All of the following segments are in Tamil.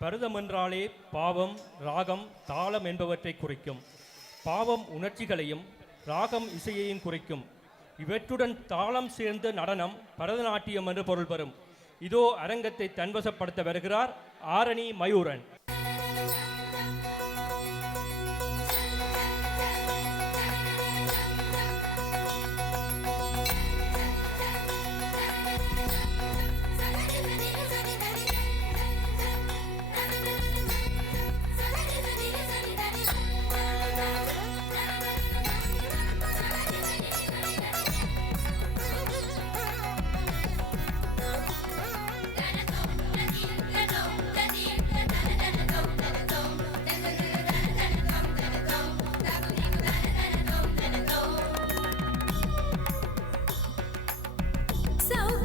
பருதம் என்றாலே பாவம் ராகம் தாளம் என்பவற்றை குறிக்கும். பாவம் உணர்ச்சிகளையும் ராகம் இசையையும் குறிக்கும். இவற்றுடன் தாளம் சேர்ந்த நடனம் பரதநாட்டியம் என்று பொருள் பெறும் இதோ அரங்கத்தை தன்வசப்படுத்த வருகிறார் ஆரணி மயூரன்.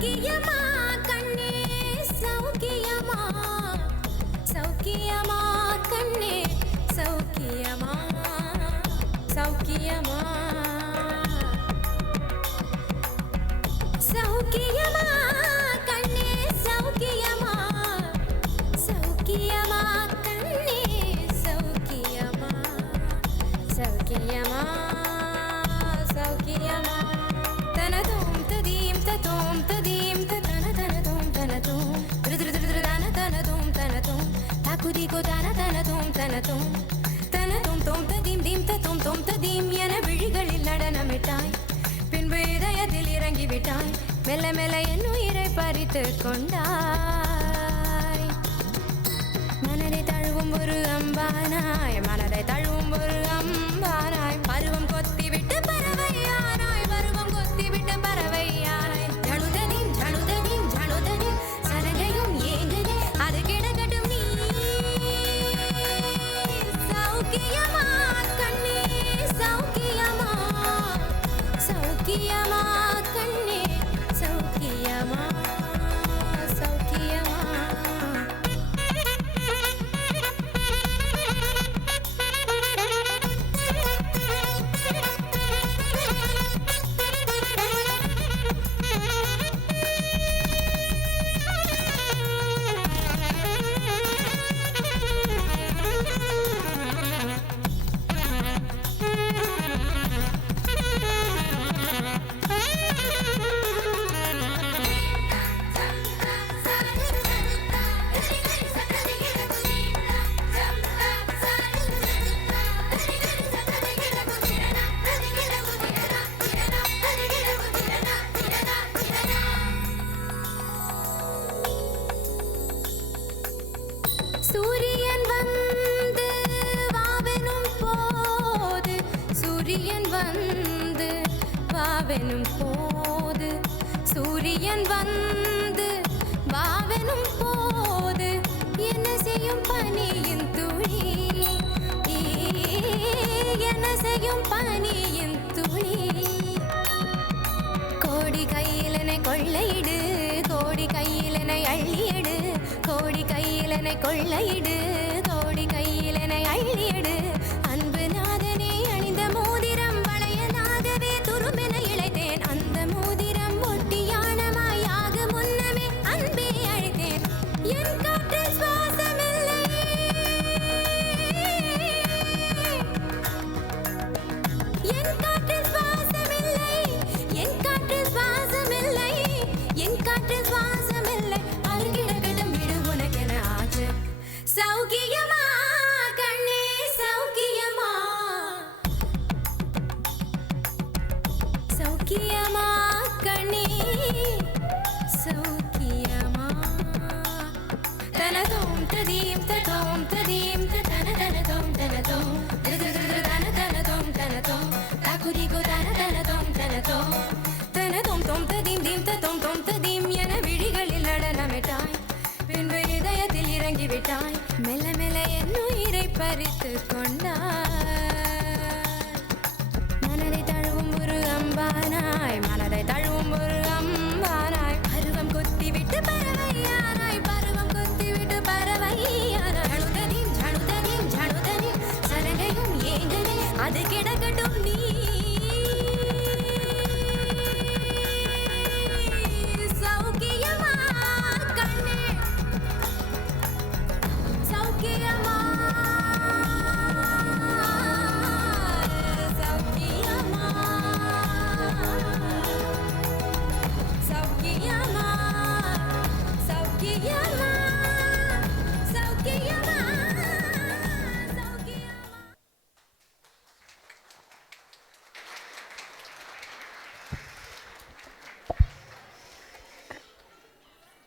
சௌக்கியமா தனதோம் தனதும் தோம் ததீம் தீம் தத்தும் தோம் ததீம் என விழிகளில் நடனமிட்டாய். பின்பு இதயத்தில் இறங்கிவிட்டாய். மெல்ல மெல்ல என் உயிரை பறித்து கொண்டாய். மனதை தழுவும் ஒரு அம்பானாய். மனதை தழுவும் ஒரு அம்பானாய். சௌக்கியமா கண்ணே சௌக்கியமா சௌக்கியமா. வந்து வாவெனும் போது சூரியன் வந்து வாவெனும் போது என்ன செய்யும் பனியின் துளி என்ன செய்யும் பனியின் துளி கோடி கையிலனை கொள்ளையிடு கோடி கையிலனை அள்ளியடு கோடி கையிலனை கொள்ளையிடு கோடி கையிலனை அள்ளியடு. சௌக்கியமா கண்ணே? சௌக்கியமா? தனதோம் ததீம் ததோம் ததீம் தன தனதோம் தனதோம். தன தனதோம் தனதோம். தாக்குதிகோ தன தனதோம் தனதோம். தனதோம் தோம் ததீம் தீம் ததோம் தோம் ததீம் என விழிகளில் நடனமிட்டாய். பின்பு இதயத்தில் இறங்கி மெல்ல மெல்ல என் உயிரை பறித்து கொண்டாய். அது கிட